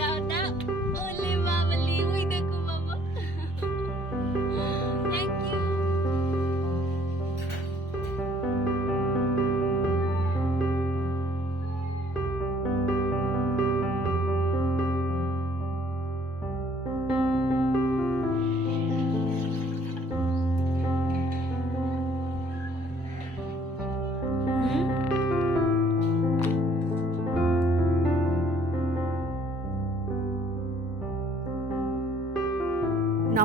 দাও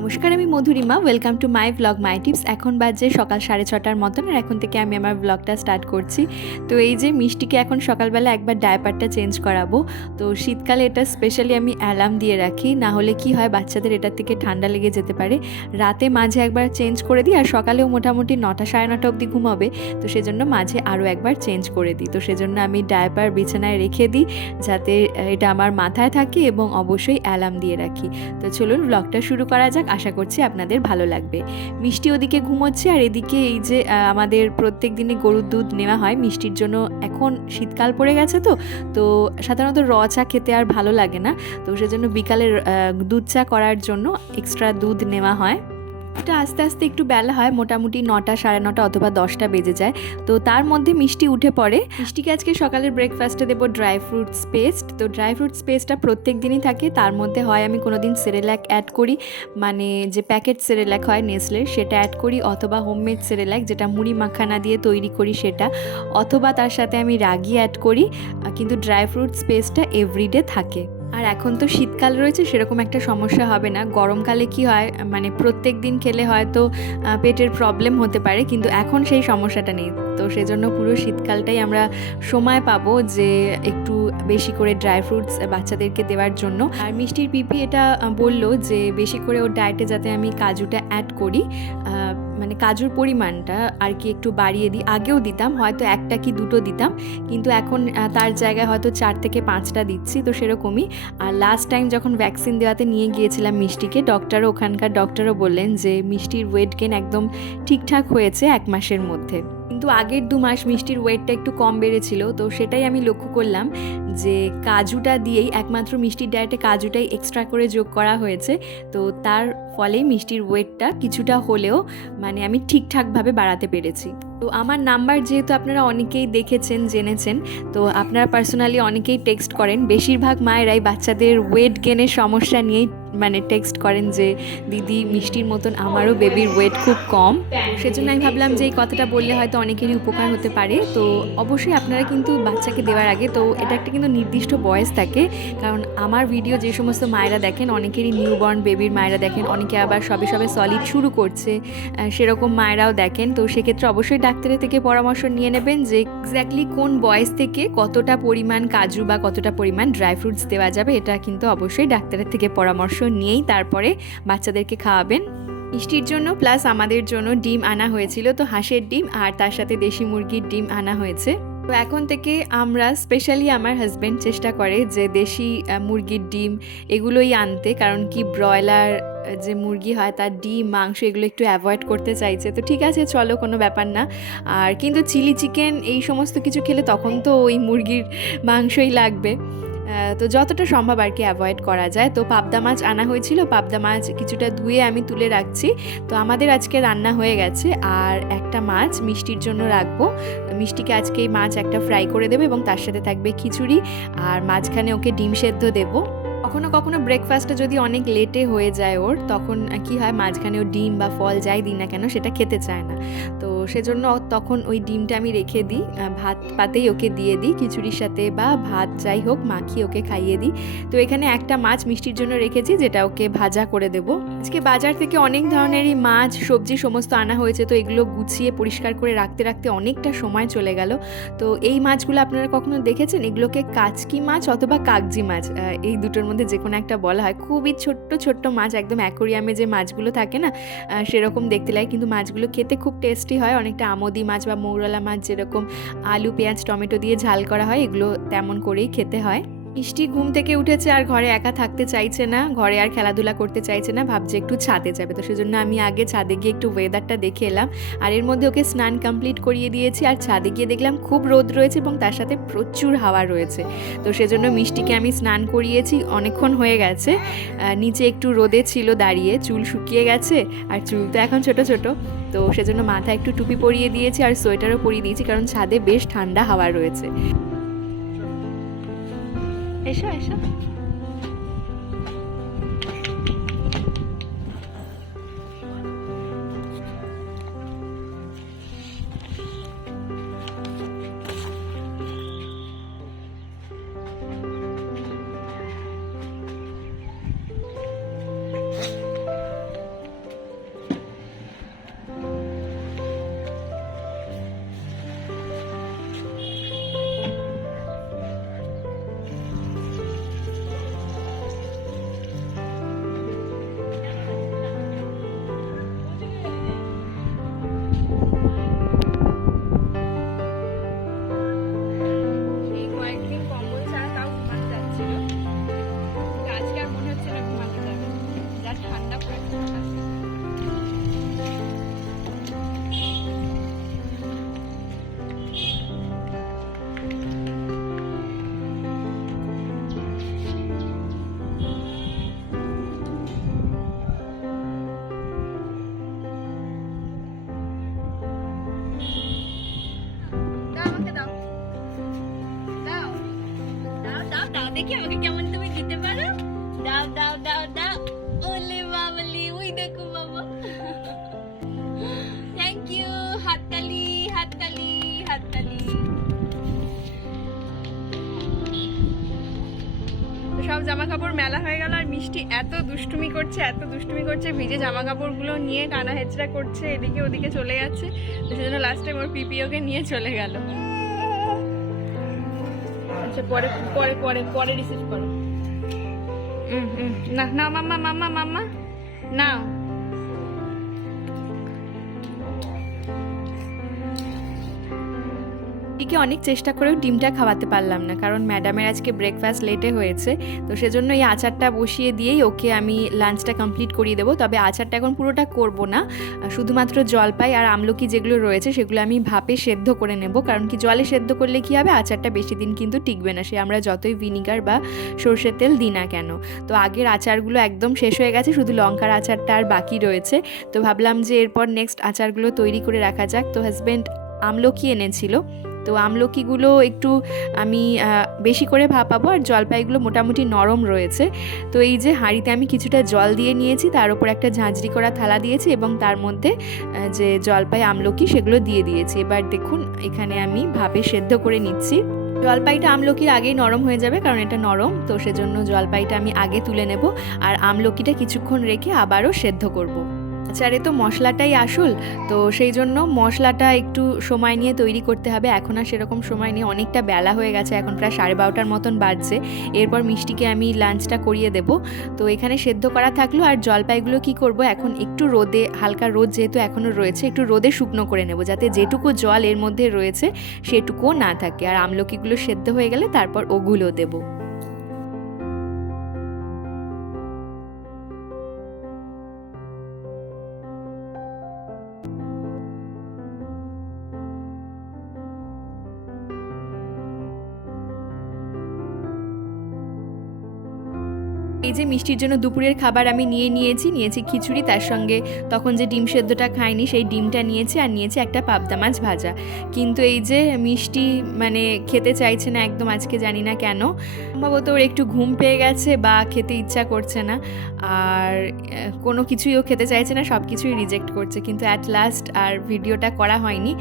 নমস্কার, আমি Madhurima. Welcome to my blog my tips এখন বাজে সকাল সাড়ে ছটার মতন আর এখন থেকে আমি আমার ব্লগটা স্টার্ট করছি। তো এই যে মিষ্টিকে এখন সকালবেলা একবার ডায়পারটা চেঞ্জ করাবো। তো শীতকালে এটা স্পেশালি আমি অ্যালার্ম দিয়ে রাখি। না হলে কি হয়, বাচ্চাদের এটার থেকে ঠান্ডা লেগে যেতে পারে। রাতে মাঝে একবার চেঞ্জ করে দিই আর সকালেও মোটামুটি নটা সাড়ে নটা অবধি ঘুমাবে। তো সেজন্য মাঝে আরও একবার চেঞ্জ করে দিই। তো সেজন্য আমি ডায়পার বিছানায় রেখে দিই যাতে এটা আমার মাথায় থাকে এবং অবশ্যই অ্যালার্ম দিয়ে রাখি। তো চলুন ব্লগটা শুরু করা যাক। আশা করছি আপনাদের ভালো লাগবে। মিষ্টি ওদিকে ঘুমোচ্ছে আর এদিকে এই যে আমাদের প্রত্যেক দিনে গরুর দুধ নেওয়া হয়। মিষ্টির জন্য এখন শীতকাল পড়ে গেছে তো তো সাধারণত র চা খেতে আর ভালো লাগে না। তো সেজন্য বিকালের দুধ চা করার জন্য এক্সট্রা দুধ নেওয়া হয়। এটা আস্তে আস্তে একটু বেলা হয়, মোটামুটি নটা, সাড়ে নটা অথবা দশটা বেজে যায়। তো তার মধ্যে মিষ্টি উঠে পড়ে। মিষ্টিকে আজকে সকালের ব্রেকফাস্টে দেবো ড্রাই ফ্রুটস পেস্ট তো ড্রাই ফ্রুটস পেস্টটা প্রত্যেক দিনই থাকে। তার মধ্যে হয়, আমি কোনো দিন সেরেল্যাক অ্যাড করি। মানে যে প্যাকেট সেরেল্যাক হয় নেসলের সেটা অ্যাড করি। অথবা হোমমেড সেরেল্যাক যেটা মুড়ি মাখানা দিয়ে তৈরি করি সেটা। অথবা তার সাথে আমি রাগি অ্যাড করি। কিন্তু ড্রাই ফ্রুটস পেস্টটা এভরিডে থাকে। আর এখন তো শীতকাল রয়েছে, সেরকম একটা সমস্যা হবে না। গরমকালে কি হয় মানে প্রত্যেক দিন খেলে হয়তো পেটের প্রবলেম হতে পারে, কিন্তু এখন সেই সমস্যাটা নেই। তো সেজন্য পুরো শীতকালটাই আমরা সময় পাবো যে একটু বেশি করে ড্রাই ফ্রুটস বাচ্চাদেরকে দেওয়ার জন্য। আর মিষ্টির পিপি এটা বলল যে বেশি করে ওর ডায়েটে যাতে আমি কাজুটা অ্যাড করি। মানে কাজুর পরিমাণটা আর কি একটু বাড়িয়ে দিই। আগেও দিতাম, হয়তো একটা কি দুটো দিতাম, কিন্তু এখন তার জায়গায় হয়তো চার থেকে পাঁচটা দিচ্ছি, তো সেরকমই। আর লাস্ট টাইম যখন ভ্যাকসিন দেওয়াতে নিয়ে গিয়েছিলাম মিষ্টিকে ডক্টরও ওখানকার ডক্টরও বললেন যে মিষ্টির ওয়েট গেন একদম ঠিকঠাক হয়েছে এক মাসের মধ্যে। কিন্তু আগের দু মাস মিষ্টির ওয়েটটা একটু কম বেড়েছিল, তো সেটাই আমি লক্ষ্য করলাম যে কাজুটা দিয়েই, একমাত্র মিষ্টির ডায়েটে কাজুটাই এক্সট্রা করে যোগ করা হয়েছে, তো তার ফলে মিষ্টির ওয়েটটা কিছুটা হলেও মানে আমি ঠিকঠাকভাবে বাড়াতে পেরেছি। তো আমার নাম্বার যেহেতু আপনারা অনেকেই দেখেছেন, জেনেছেন, তো আপনারা পার্সোনালি অনেকেই টেক্সট করেন। বেশিরভাগ মায়েরাই বাচ্চাদের ওয়েট গেনের সমস্যা নিয়েই মানে টেক্সট করেন যে, দিদি, মিষ্টির মতন আমারও বেবির ওয়েট খুব কম। সেজন্য আমি ভাবলাম যে, এই কথাটা বললে হয়তো অনেকেরই উপকার হতে পারে। তো অবশ্যই আপনারা কিন্তু বাচ্চাকে দেওয়ার আগে, তো এটা একটা কিন্তু নির্দিষ্ট বয়স থাকে। কারণ আমার ভিডিও যে সমস্ত মায়েরা দেখেন, অনেকেরই নিউবর্ন বেবির মায়েরা দেখেন, অনেকে আবার সবে সবে সলিড শুরু করছে সেরকম মায়েরাও দেখেন। তো সেক্ষেত্রে অবশ্যই ডাক্তারের থেকে পরামর্শ নিয়ে নেবেন যে এক্স্যাক্টলি কোন বয়স থেকে কতটা পরিমাণ কাজু বা কতটা পরিমাণ ড্রাই ফ্রুটস দেওয়া যাবে, এটা কিন্তু অবশ্যই ডাক্তারের থেকে পরামর্শ নিয়েই তারপরে বাচ্চাদেরকে খাওয়াবেন। মিষ্টির জন্য প্লাস আমাদের জন্য ডিম আনা হয়েছিল, তো হাঁসের ডিম আর তার সাথে দেশি মুরগির ডিম আনা হয়েছে। তো এখন থেকে আমরা স্পেশালি আমার হাজব্যান্ড চেষ্টা করে যে দেশি মুরগির ডিম এগুলোই আনতে, কারণ কি ব্রয়লার যে মুরগি হয় তার ডিম, মাংস এগুলো একটু অ্যাভয়েড করতে চাইছে। তো ঠিক আছে, চলো কোনো ব্যাপার না। আর কিন্তু চিলি চিকেন এই সমস্ত কিছু খেলে তখন তো ওই মুরগির মাংসই লাগবে। তো যতটা সম্ভব আর কি অ্যাভয়েড করা যায়। তো পাবদা মাছ আনা হয়েছিল, পাবদা মাছ কিছুটা ধুয়ে আমি তুলে রাখছি। তো আমাদের আজকে রান্না হয়ে গেছে। আর একটা মাছ মিষ্টির জন্য রাখব। মিষ্টিকে আজকে মাছ একটা ফ্রাই করে দেবো এবং তার সাথে থাকবে খিচুড়ি। আর মাঝখানে ওকে ডিম সেদ্ধ দেবো। কখনো কখনো ব্রেকফাস্টটা যদি অনেক লেটে হয়ে যায় ওর, তখন কি হয়, মাঝখানে ও ডিম বা ফল যাই দিই না কেন, সেটা খেতে চায় না। তো সেজন্য তখন ওই ডিমটা আমি রেখে দিই ভাত পাতেই ওকে দিয়ে দিই, খিচুড়ির সাথে বা ভাত যাই হোক, মাখিয়ে ওকে খাইয়ে দিই। তো এখানে একটা মাছ মিষ্টির জন্য রেখেছি, যেটা ওকে ভাজা করে দেবো। আজকে বাজার থেকে অনেক ধরনেরই মাছ, সবজি সমস্ত আনা হয়েছে, তো এগুলো গুছিয়ে পরিষ্কার করে রাখতে রাখতে অনেকটা সময় চলে গেল। তো এই মাছগুলো আপনারা কখনো দেখেছেন? এগুলোকে কাচকি মাছ অথবা কাগজি মাছ এই দুটোর মধ্যে যে কোনো একটা বলা হয়। খুবই ছোট্ট ছোট্ট মাছ, একদম অ্যাকোরিয়ামে যে মাছগুলো থাকে না সেরকম দেখতে লাগে। কিন্তু মাছগুলো খেতে খুব টেস্টি হয়। অনেকটা আমোদি মাছ বা মৌরলা মাছ যেরকম আলু, পেঁয়াজ, টমেটো দিয়ে ঝাল করা হয়, এগুলো তেমন করেই খেতে হয়। মিষ্টি ঘুম থেকে উঠেছে আর ঘরে একা থাকতে চাইছে না, ঘরে আর খেলাধুলা করতে চাইছে না, ভাবছে একটু ছাদে যাবে। তো সেজন্য আমি আগে ছাদে গিয়ে একটু ওয়েদারটা দেখে এলাম। আর এর মধ্যে ওকে স্নান কমপ্লিট করিয়ে দিয়েছি আর ছাদে গিয়ে দেখলাম খুব রোদ রয়েছে এবং তার সাথে প্রচুর হাওয়া রয়েছে। তো সেজন্য মিষ্টিকে আমি স্নান করিয়েছি, অনেকক্ষণ হয়ে গেছে। নিচে একটু রোদে ছিল দাঁড়িয়ে, চুল শুকিয়ে গেছে আর চুল তো এখন ছোট ছোট। তো সেজন্য মাথায় একটু টুপি পরিয়ে দিয়েছি আর সোয়েটারও পরিয়ে দিয়েছি কারণ ছাদে বেশ ঠান্ডা হাওয়া রয়েছে। 没事没事 দেখি, আমাকে কেমন তুমি দিতে পারো? দাও দাও দাও দাও। ওলে বাবালি ওই দেখো বাবা। থ্যাংক ইউ হাততালি হাততালি হাততালি। সব জামা কাপড় মেলা হয়ে গেল আর মিষ্টি এত দুষ্টুমি করছে, এত দুষ্টুমি করছে, ভিজে জামা কাপড়গুলো নিয়ে টানা হেচড়া করছে, এদিকে ওদিকে চলে যাচ্ছে। সেজন্য লাস্ট টাইম ওর পিপিওকে নিয়ে চলে গেল। আচ্ছা পরে পরে পরে পরে রিসিভ করো। না না মাম্মা মাম্মা মাম্মা নাও। এদিকে অনেক চেষ্টা করেও ডিমটা খাওয়াতে পারলাম না, কারণ ম্যাডামের আজকে ব্রেকফাস্ট লেটে হয়েছে। তো সেজন্য এই আচারটা বসিয়ে দিয়েই ওকে আমি লাঞ্চটা কমপ্লিট করিয়ে দেবো। তবে আচারটা এখন পুরোটা করব না। শুধুমাত্র জলপাই আর আমলকি যেগুলো রয়েছে সেগুলো আমি ভাপে সেদ্ধ করে নেব, কারণ কি জলে সেদ্ধ করলে কি হবে? আচারটা বেশি দিন কিন্তু টিকবে না। সে আমরা যতই ভিনিগার বা সর্ষের তেল দিই না কেন। তো আগের আচারগুলো একদম শেষ হয়ে গেছে, শুধু লঙ্কার আচারটা আর বাকি রয়েছে। তো ভাবলাম যে এরপর নেক্সট আচারগুলো তৈরি করে রাখা যাক। তো হাজব্যান্ড আমলকি এনেছিল। তো আমলকিগুলো একটু আমি বেশি করে ভাপাবো আর জলপাইগুলো মোটামুটি নরম রয়েছে। তো এই যে হাঁড়িতে আমি কিছুটা জল দিয়ে নিয়েছি, তার উপর একটা ঝাঁঝরি করা থালা দিয়েছি এবং তার মধ্যে যে জলপাই, আমলকি সেগুলো দিয়ে দিয়েছি। এবার দেখুন, এখানে আমি ভাপে সেদ্ধ করে নিচ্ছি। জলপাইটা আমলকির আগেই নরম হয়ে যাবে কারণ এটা নরম, তো সেজন্য জলপাইটা আমি আগে তুলে নেব আর আমলকিটা কিছুক্ষণ রেখে আবারও সেদ্ধ করব। আচারে তো মশলাটাই আসল, তো সেই জন্য মশলাটা একটু সময় নিয়ে তৈরি করতে হবে। এখন আর সেরকম সময় নিয়ে অনেকটা বেলা হয়ে গেছে, এখন প্রায় সাড়ে বারোটার মতন বাজছে। এরপর মিষ্টিকে আমি লাঞ্চটা করিয়ে দেব। তো এখানে সেদ্ধ করা থাকল, আর জলপাইগুলো কি করব? এখন একটু রোদে, হালকা রোদ যেহেতু এখনও রয়েছে, একটু রোদে শুকনো করে নেব, যাতে যেটুকু জল এর মধ্যে রয়েছে, সেটুকুও না থাকে। আর আমলকিগুলো সেদ্ধ হয়ে গেলে তারপর ওগুলো দেবো। মিষ্টির জন্য দুপুরের খাবার আমি নিয়ে নিয়েছি নিয়েছি খিচুড়ি, তার সঙ্গে তখন যে ডিম সেদ্ধটা খাইনি সেই ডিমটা নিয়েছি আর নিয়েছি একটা পাবদা মাছ ভাজা। কিন্তু এই যে মিষ্টি মানে খেতে চাইছে না একদম আজকে জানি না কেন, সম্ভবত ওর একটু ঘুম পেয়ে গেছে বা খেতে ইচ্ছা করছে না। আর কোনো কিছুই ও খেতে চাইছে না সব কিছুই রিজেক্ট করছে। কিন্তু অ্যাট লাস্ট আর ভিডিওটা করা হয়নি।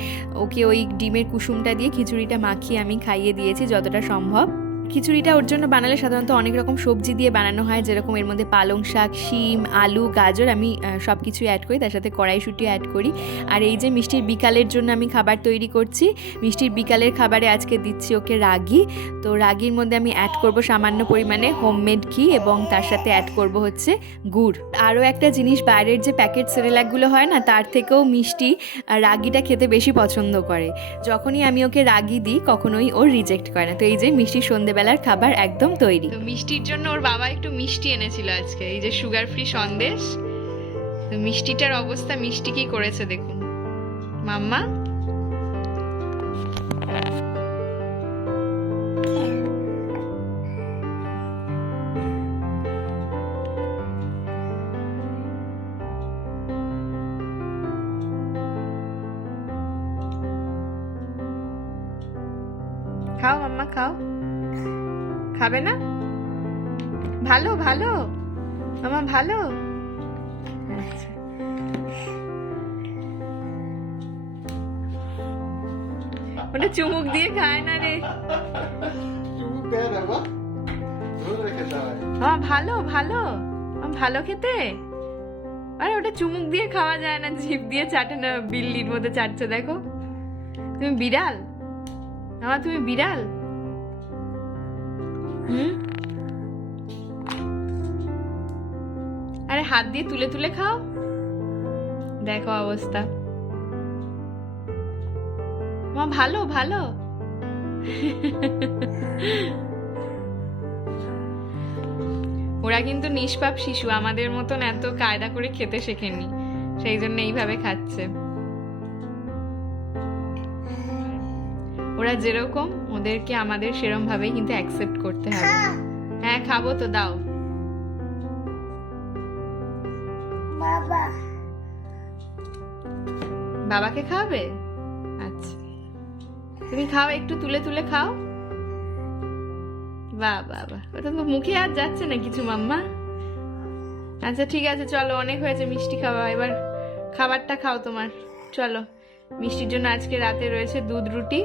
ওকে ওই ডিমের কুসুমটা দিয়ে খিচুড়িটা মাখিয়ে আমি খাইয়ে দিয়েছি যতটা সম্ভব। খিচুড়িটা ওর জন্য বানালে সাধারণত অনেক রকম সবজি দিয়ে বানানো হয়, যেরকম এর মধ্যে পালং শাক, শিম, আলু, গাজর আমি সব কিছুই অ্যাড করি, তার সাথে কড়াইশুঁটিও অ্যাড করি। আর এই যে মিষ্টির বিকালের জন্য আমি খাবার তৈরি করছি, মিষ্টির বিকালের খাবারে আজকে দিচ্ছি ওকে রাগি। তো রাগির মধ্যে আমি অ্যাড করব সামান্য পরিমাণে হোমমেড ঘি এবং তার সাথে অ্যাড করব হচ্ছে গুড়। আরও একটা জিনিস, বাইরের যে প্যাকেট সেরেলাকগুলো হয় না, তার থেকেও মিষ্টি রাগিটা খেতে বেশি পছন্দ করে। যখনই আমি ওকে রাগি দিই, কখনোই ও রিজেক্ট করে না। তো এই যে মিষ্টি সন্ধেবেলা সকালবেলার খাবার একদম তৈরি। তো মিষ্টির জন্য ওর বাবা একটু মিষ্টি এনেছিল আজকে, এই যে সুগার ফ্রি সন্দেশ। তো মিষ্টিটার অবস্থা মিষ্টি কি করেছে দেখুন। মাম্মা? খাও মাম্মা, খাও। খাবে না? ভালো ভালো। আমার ভালো? আচ্ছা। ওটা চুমুক দিয়ে খায় না রে। চুমুক দেয় না মামা ভালো ভালো। ভালো খেতে? আরে ওটা চুমুক দিয়ে খাওয়া যায় না। জিভ দিয়ে চাটে না বিল্লির মধ্যে চাটছে দেখো। তুমি বিড়াল? আমার তুমি বিড়াল? আরে হাত দিয়ে তুলে তুলে খাও। দেখো অবস্থা। মা, ভালো ভালো। ওরা কিন্তু নিষ্পাপ শিশু, আমাদের মতন এত কায়দা করে খেতে শেখেনি। সেই জন্য এইভাবে খাচ্ছে। ওরা যেরকম ওদেরকে আমাদের সেরম ভাবেই কিন্তু অ্যাকসেপ্ট করতে হবে। হ্যাঁ। খাব তো দাও। বাবাকে খাওয়াবে? আচ্ছা। তুমি খাও একটু তুলে তুলে খাও। বাহ বাহ ওটা তো মুখে আর যাচ্ছে না কিছু মাম্মা। আচ্ছা ঠিক আছে চলো অনেক হয়েছে মিষ্টি খাওয়া। এবার খাবারটা খাও তোমার। চলো মিষ্টির জন্য আজকে রাতে রয়েছে দুধ রুটি।